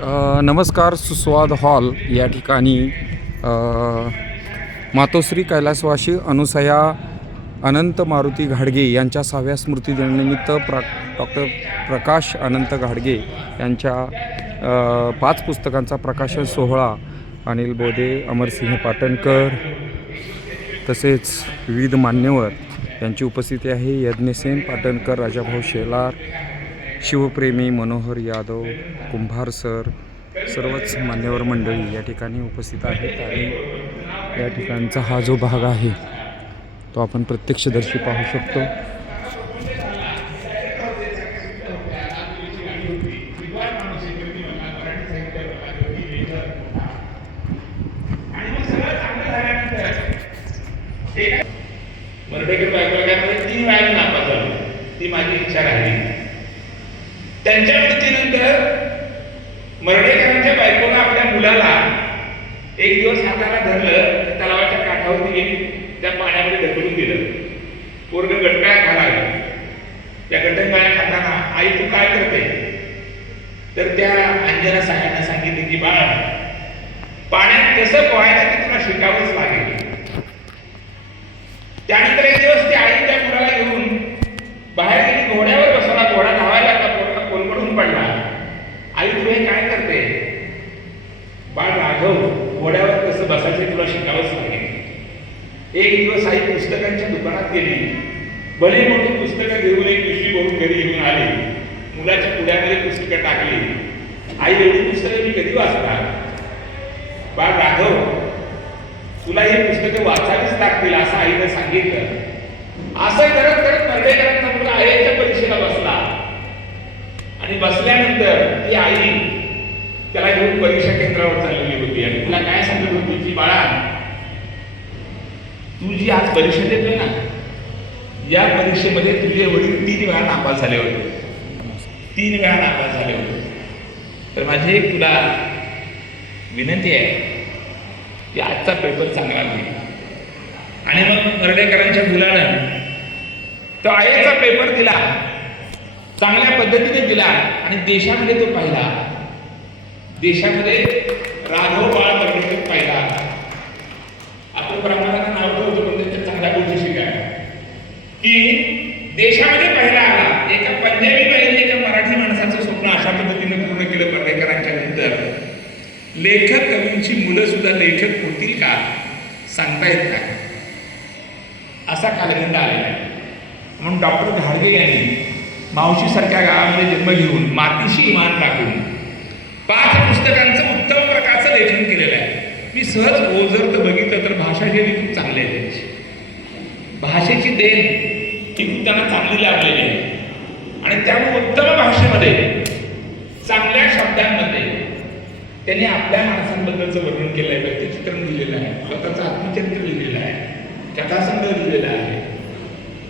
नमस्कार सुस्वाद हॉल या ठिकाणी मातोश्री कैलासवाशी अनुसया अनंत मारुती घाडगे यांच्या सहाव्या स्मृतिदिनानिमित्त प्रा डॉक्टर प्रकाश अनंत घाडगे यांच्या पाच पुस्तकांचा प्रकाशन सोहळा अनिल बोधे अमरसिंह पाटणकर तसेच विविध मान्यवर यांची उपस्थिती आहे. यज्ञसेन पाटणकर राजाभाऊ शेलार शिवप्रेमी मनोहर यादव कुंभार सर सर्वच मान्यवर मंडळी या ठिकाणी उपस्थित आहेत आणि या ठिकाणचा हा जो भाग आहे तो आपण प्रत्यक्षदर्शी पाहू शकतो मर्डेकर बायकोला काय म्हणजे तीन वेळा नापास झालो ती माझी इच्छा राहिली त्यांच्या मृत्यूनंतर मर्डेकरांच्या बायकोला आपल्या मुलाला एक दिवस हाताला धरलं तलावाच्या काठावरती गेली त्या पाण्यामध्ये ढकलून दिलं. पोरग गटकाय खाला त्या गटकाया खाताना आई तू काय करते? तर त्या अंजना साहेबांना सांगितले की बाळ पाण्यात कसं पोहायचं ते तुला शिकावंच लागेल. त्यानंतर एक दिवस ती आई त्या मुलाला घेऊन बाहेर गेली घोड्यावर बसवला घोडा धावायला लागला पोरगा कोलमडून पडला आई तू हे काय करते बाळ राघव घोड्यावर कसं बसायचं तुला शिकावंच लागेल एक दिवस आई पुस्तकांच्या दुकानात गेली भले मोठी पुस्तकं घेऊन एक पिशवी भरून घरी घेऊन आली मुलाच्या पुढ्यामध्ये पुस्तकं टाकली. आई एवढी पुस्तकं मी कधी वाचणार? बाळ राघव तुला ही पुस्तकं वाचावीच लागतील असं आईनं सांगितलं. असं करत करत मर्डेकरांचा मुलगा आईच्या परीक्षेला बसला. आणि बसल्यानंतर ती आई त्याला घेऊन परीक्षा केंद्रावर चाललेली होती. आणि तुला काय सांगत होती की बाळा तू जी आज परीक्षा देतोय ना या परीक्षेमध्ये तुझे वडील तीन वेळा नापास झाले होते. तीन वेळा नापास झाले होते. तर माझी एक तुला विनंती आहे की आजचा पेपर चांगला होईल. आणि मग मर्डेकरांच्या मुलानं तो आयचा पेपर दिला चांगल्या पद्धतीने दिला आणि देशामध्ये तो पाहिला. देशामध्ये राघव बाळ मर्डेकर पाहिला. आपण ब्राह्मणांना नाव ठेवतो म्हणजे ते चांगल्या गोष्टी शिकाय की देशामध्ये पाहिला आला एका पंजाबी बाईने एका मराठी माणसाचं स्वप्न अशा पद्धतीने पूर्ण केलं पर्रेकरांच्या नंतर. लेखक कवींची मुलं सुद्धा लेखक होतील का? सांगता येत नाही. असा कालखंड आलेला आहे. म्हणून डॉक्टर घाडगे यांनी मावशीसारख्या गावामध्ये जन्म घेऊन मातीशी इमान टाकून पाच पुस्तकांचं उत्तम प्रकारचं लेखन केलेलं आहे. मी सहज ओझर तर बघितलं तर भाषा शैली खूप चांगली आहे त्यांची. भाषेची देण ही खूप त्यांना चांगली लाभलेली आहे. आणि त्यामुळे उत्तम भाषेमध्ये चांगल्या शब्दांमध्ये. त्यांनी आपल्या माणसांबद्दलचं वर्णन केलं आहे व्यक्तिचित्रण लिहिलेलं आहे स्वतःचं आत्मचरित्र लिहिलेलं आहे कथासंग्रह लिहिलेला आहे.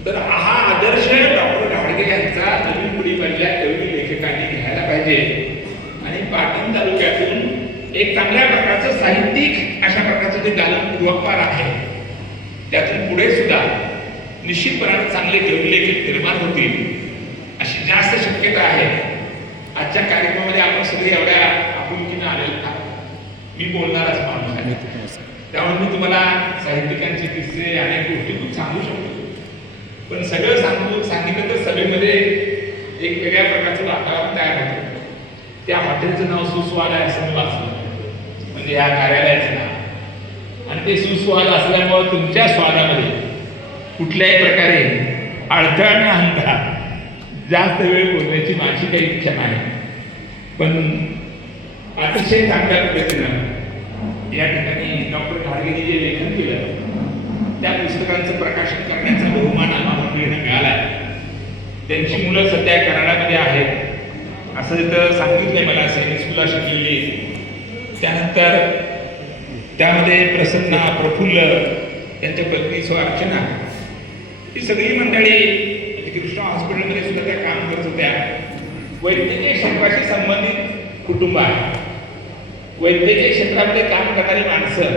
तर हा आदर्श डॉक्टर घाडगे यांचा नवीन पिढीमधल्या कवी लेखकांनी घ्यायला पाहिजे. आणि पाटण तालुक्यातून एक चांगल्या प्रकारचं साहित्यिक अशा प्रकारचं जे दालन पूर्वपार आहे त्यातून पुढे सुद्धा निश्चितपणाने चांगले कवी लेखक निर्माण होतील अशी जास्त शक्यता आहे. आजच्या कार्यक्रमामध्ये आपण सगळे एवढ्या आपुलकीनं आलेलो आहात. मी बोलणारच माणूस आहे. त्यामुळे मी तुम्हाला साहित्यिकांचे किस्से अनेक गोष्टी खूप सांगू शकतो. पण सगळं सांगू सांगितलं तर सभेमध्ये एक वेगळ्या प्रकारचं वातावरण तयार होतं. त्या हॉटेलचं नाव सुस्वाद आहे असं मी वाचलं. म्हणजे या कार्यालयाचं नाव. आणि ते सुस्वाद असल्यामुळं तुमच्या स्वादामध्ये कुठल्याही प्रकारे अडथळा न आणता जास्त वेळ बोलण्याची माझी काही इच्छा नाही. पण अतिशय चांगल्या पद्धतीनं या ठिकाणी डॉक्टर घाडगेने जे लेखन केलं त्या पुस्तकांचं प्रकाशन करण्याचा बहुमान आम्हाला मंडळीनं मिळाला आहे त्यांची मुलं सध्या कराडामध्ये आहेत. असं तिथं सांगितलंय मला सैनिक स्कूलला शिकलेली. त्यानंतर त्यामध्ये प्रसन्ना प्रफुल्ल त्यांच्या पत्नी स्व अर्चना ही सगळी मंडळी कृष्णा हॉस्पिटलमध्ये सुद्धा त्या काम करत होत्या. वैद्यकीय क्षेत्राशी संबंधित कुटुंब आहे. वैद्यकीय क्षेत्रामध्ये काम करणारी माणसं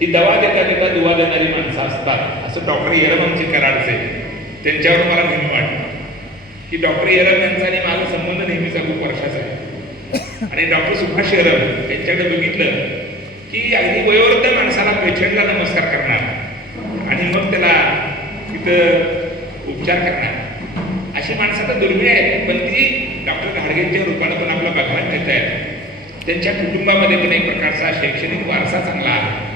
ही दवा देता देता दुवा देणारी माणसं असतात. असं डॉक्टर येरमनचे कराडचे त्यांच्यावर मला नेहमी वाटतं. की डॉक्टर येरम यांचा आणि माझा संबंध नेहमीचा खूप वर्षाचा आहे. आणि डॉक्टर सुभाष येरम यांच्याकडे बघितलं की अगदी वयोवृद्ध माणसाला पेशंटला नमस्कार करणार आणि मग त्याला तिथं उपचार करणार. अशी माणसं तर दुर्मिळ आहेत. पण ती डॉक्टर घाडगेंच्या रूपानं पण आपला बघायला मिळत आहेत. त्यांच्या कुटुंबामध्ये पण एक प्रकारचा शैक्षणिक वारसा चांगला आहे.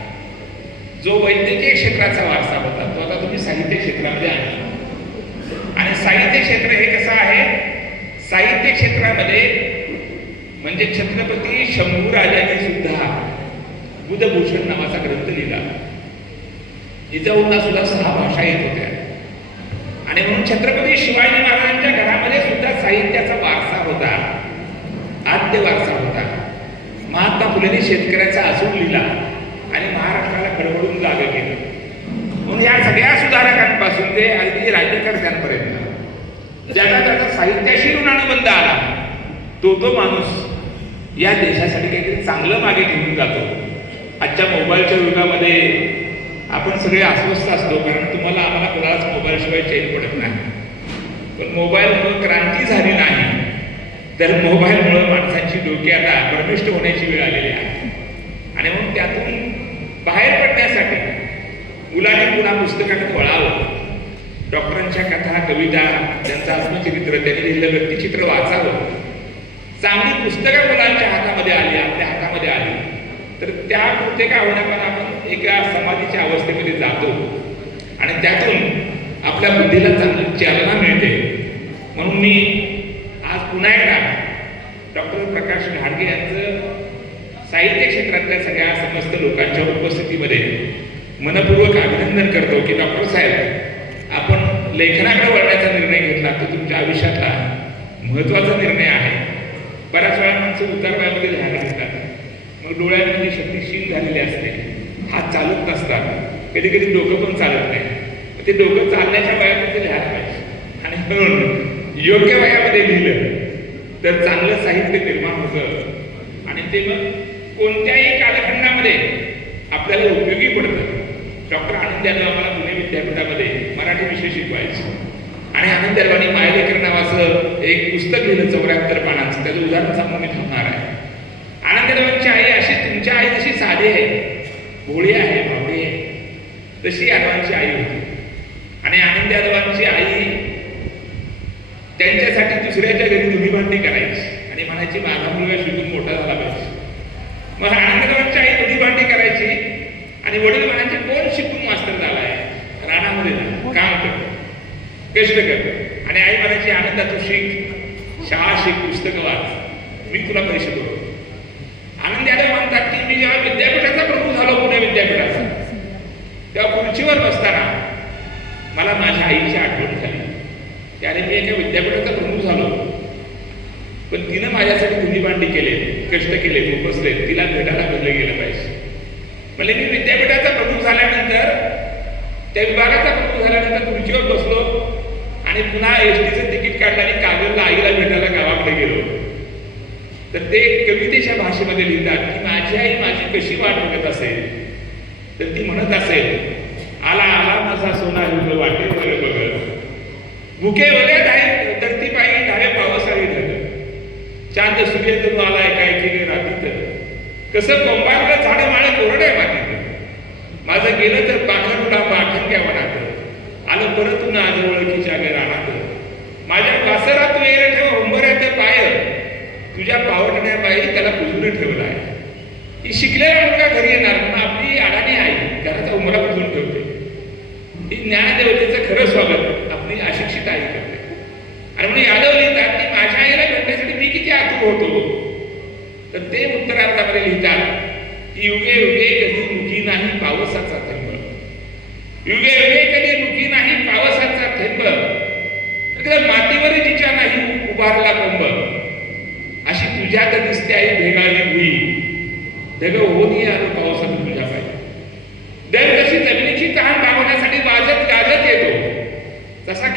जो वैद्यकीय क्षेत्राचा वारसा होता तो आता तुम्ही साहित्य क्षेत्रामध्ये आणला आणि साहित्य क्षेत्र हे कसं आहे? साहित्य क्षेत्रामध्ये म्हणजे छत्रपती शंभू राजाने सुद्धा बुधभूषण नावाचा ग्रंथ लिहिला. जिजाऊंना सुद्धा सहा भाषा येत होत्या. आणि म्हणून छत्रपती शिवाजी महाराजांच्या घरामध्ये सुद्धा साहित्याचा वारसा होता. आद्य वारसा होता. महात्मा फुलेने शेतकऱ्याचा असून लिहिला आणि महाराष्ट्राला खडबडून जागे केलं म्हणून या सगळ्या सुधारकांपासून ते अगदी राज्यकर्त्यांपर्यंत ज्याचा त्याचा साहित्याशी ऋणानुबंध आला तो तो माणूस या देशासाठी काहीतरी चांगलं मागे घेऊन जातो. आजच्या मोबाईलच्या युगामध्ये आपण सगळे अस्वस्थ असतो कारण तुम्हाला आम्हाला कुणालाच मोबाईलशिवाय चैन पडत नाही. पण मोबाईलमुळं क्रांती झाली नाही तर मोबाईलमुळं माणसांची डोकी आता भ्रमिष्ट होण्याची वेळ आलेली आहे. आणि म्हणून त्यातून बाहेर पडण्यासाठी मुलांनी पुन्हा पुस्तकाकडे वळावं. डॉक्टरांच्या कथा कविता त्यांचं आत्मचरित्र त्यांनी लिहिलं व्यक्तिचित्र वाचावं. चांगली पुस्तकं मुलांच्या हातामध्ये आली आपल्या हातामध्ये आली. तर त्या प्रत्येक होण्यावर एका समाधीच्या अवस्थेमध्ये जातो. आणि त्यातून आपल्या बुद्धीला चांगली चालना मिळते. म्हणून मी आज पुन्हा एकदा डॉक्टर प्रकाश घाडगे यांचं साहित्य क्षेत्रातल्या सगळ्या समस्त लोकांच्या उपस्थितीमध्ये मनपूर्वक अभिनंदन करतो की डॉक्टर साहेब आपण लेखनाकडे वळण्याचा निर्णय घेतला. तो तुमच्या आयुष्यातला महत्त्वाचा निर्णय आहे. बऱ्याच वेळा माणसं उतार वयामध्ये असतात घेतात मग डोळ्यांमध्ये शक्तिशील झालेली असते. हात चालत नसतात. कधी कधी डोकं पण चालत नाही. ते डोकं चालण्याच्या वयामध्ये लिहायला पाहिजे. आणि म्हणून योग्य वयामध्ये लिहिलं तर चांगलं साहित्य निर्माण होतं. आणि ते मग कोणत्याही कालखंडामध्ये आपल्याला उपयोगी पडतं. डॉक्टर आनंद आम्हाला पुणे विद्यापीठामध्ये मराठी विषय शिकवायचे. आणि आनंद यादवांनी मायलेकर नावाचं एक पुस्तक लिहिलं चौऱ्याहत्तर पानांचं. त्याचं उदाहरण सांगून मी थांबणार आहे. आनंद आई अशी तुमच्या आई जशी साधी आहे भोळी आहे भावडी आहे. तशी यादवांची आई होती. आणि आनंद यादवांची आई त्यांच्यासाठी दुसऱ्याच्या घरी दुधी भांडी करायची. आणि म्हणायची माझा मुलगा शिकून मोठा झाला पाहिजे. मग आनंदगावांची आई दुधी भांडी करायची. आणि वडील म्हणायचे कोण शिकून मास्तर झालाय? राणामध्ये काम कर. कष्ट कर. आणि आई म्हणायची आनंदा तू शिक. शाळा शिक पुस्तकं वाच. मी तुला पैसे देतो. आनंद यादव म्हणतात की मी जेव्हा विद्यापीठाचा प्रमुख झालो पुणे विद्यापीठाचा तेव्हा खुर्चीवर बसताना मला माझ्या आईची आठवण झाली. त्याने मी एका विद्यापीठाचा प्रमुख झालो. पण तिनं माझ्यासाठी धुनी भांडी केले कष्ट केले बसले तिला भेटायला भरलं गेलं पाहिजे. म्हणजे मी विद्यापीठाचा प्रमुख झाल्यानंतर त्या विभागाचा प्रमुख झाल्यानंतर खुर्चीवर बसलो आणि पुन्हा एस टीचं तिकीट काढलं आणि कागदला आईला भेटायला गावाकडे गेलो. तर ते कवितेच्या भाषेमध्ये लिहितात की माझी आई माझी कशी वाट बघत असेल? तर ती म्हणत असेल आला आला माझा सोना हिंद वाटे बरं बघत. मुके वल्या धाय धरती पायी धावे पावसाळी ढग चांद सूर्य जणू आलाय काय केले तर कसं कोंबाडलं झाडं माळ कोरडे मातीत. माझं गेलं तर पाखरुडा घ्या म्हणात आलं परत ना आज ओळखीच्या गे राहणार माझ्या वासरात तू येर ठेव हुंबऱ्यात पाय. तुझ्या पावटण्या पायी त्याला पुजून ठेवला आहे ही शिकलेला मुलगा घरी येणार म्हणून आपली अडाणी आई घराचा उमरा पुजून ठेवते ही ज्ञानदेवतेचं खरं स्वागत आपली अशिक्षित आई करते. आणि म्हणून यादव लिहितात की माझ्या आईला भेटण्यासाठी मी किती आतुर होतो. तर ते उत्तरार्थामध्ये लिहितात की युगे युगे कधी मुखी नाही पावसाचा थेंब. युगे युगे कधी मुखी नाही पावसाचा थेंब. मातीवर जिच्या नाही उभारला कंब. अशी तुझ्यात दिसते आई भेगाळली भुई. ढग होऊनही आलो पाऊस तुझ्या पाहिजे दर कशी जमिनीची तहान भागवण्यासाठी वाजत गाजत येतो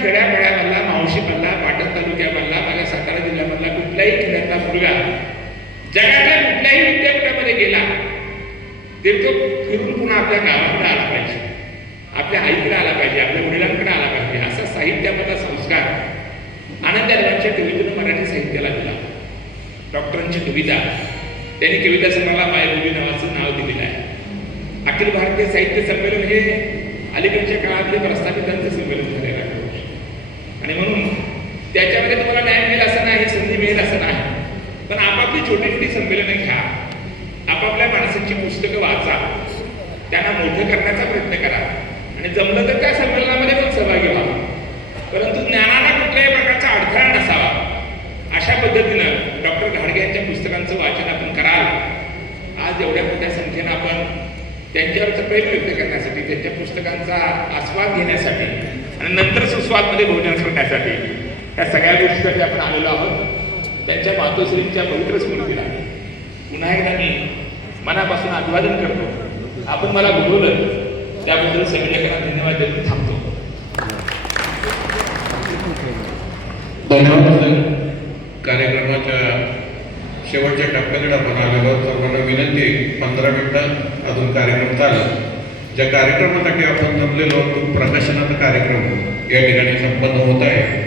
तसा खेड्यापाड्यामधला मावशीमधला पाटण तालुक्यामधला माझ्या सातारा जिल्ह्यामधला कुठल्याही खेड्यातला मुलगा जगातल्या कुठल्याही विद्यापीठामध्ये गेला ते तो फिरून पुन्हा आपल्या गावाकडे आला पाहिजे. आपल्या आईकडे आला पाहिजे आपल्या वडिलांकडे आला पाहिजे. असा साहित्यामधला संस्कार आनंद अडवांच्या कवितेनं मराठी साहित्याला दिला. डॉक्टरांची कविता. त्यांनी कविता संग्रहाला मायबोली नावाचं नाव दिलेलं आहे. अखिल भारतीय साहित्य संमेलन हे अलीकडच्या काळातले प्रस्तावित संमेलन झालेलं आहे आणि म्हणून त्याच्यामध्ये तुम्हाला न्याय मिळेल असं नाही संधी मिळेल असं नाही पण आपापली छोटी छोटी संमेलनं घ्या. आपापल्या माणसांची पुस्तकं वाचा. त्यांना मोठं करण्याचा प्रयत्न करा. आणि जमलं तर त्या संमेलनामध्ये पण सहभागी व्हा. परंतु ज्ञानाला कुठल्याही प्रकारचा अडथळा नसावा. अशा पद्धतीनं डॉक्टर घाडगे यांच्या पुस्तकांचं वाचन आपण कराल. आज एवढ्या मोठ्या संख्येनं आपण त्यांच्यावरचं प्रेम व्यक्त करण्यासाठी त्यांच्या पुस्तकांचा आस्वाद घेण्यासाठी आणि नंतर सुस्वादमध्ये भोजन करण्यासाठी या सगळ्या गोष्टीसाठी आपण आलेलो आहोत. त्यांच्या मातोश्रींच्या पवित्र स्मृतीला. पुन्हा एकदा मी मनापासून अभिवादन करतो. आपण मला बोलवलं त्याबद्दल सगळ्यांना धन्यवाद देऊन थांबतो. धन्यवाद कार्यक्रमाच्या शेवटच्या टप्प्याकडे आपण आलेलो सर्वांना विनंती आहे पंधरा मिनिटं अजून कार्यक्रम चालला. ज्या कार्यक्रमासाठी आपण जमलेलो प्रकाशनाचा कार्यक्रम या ठिकाणी संपन्न होत आहे.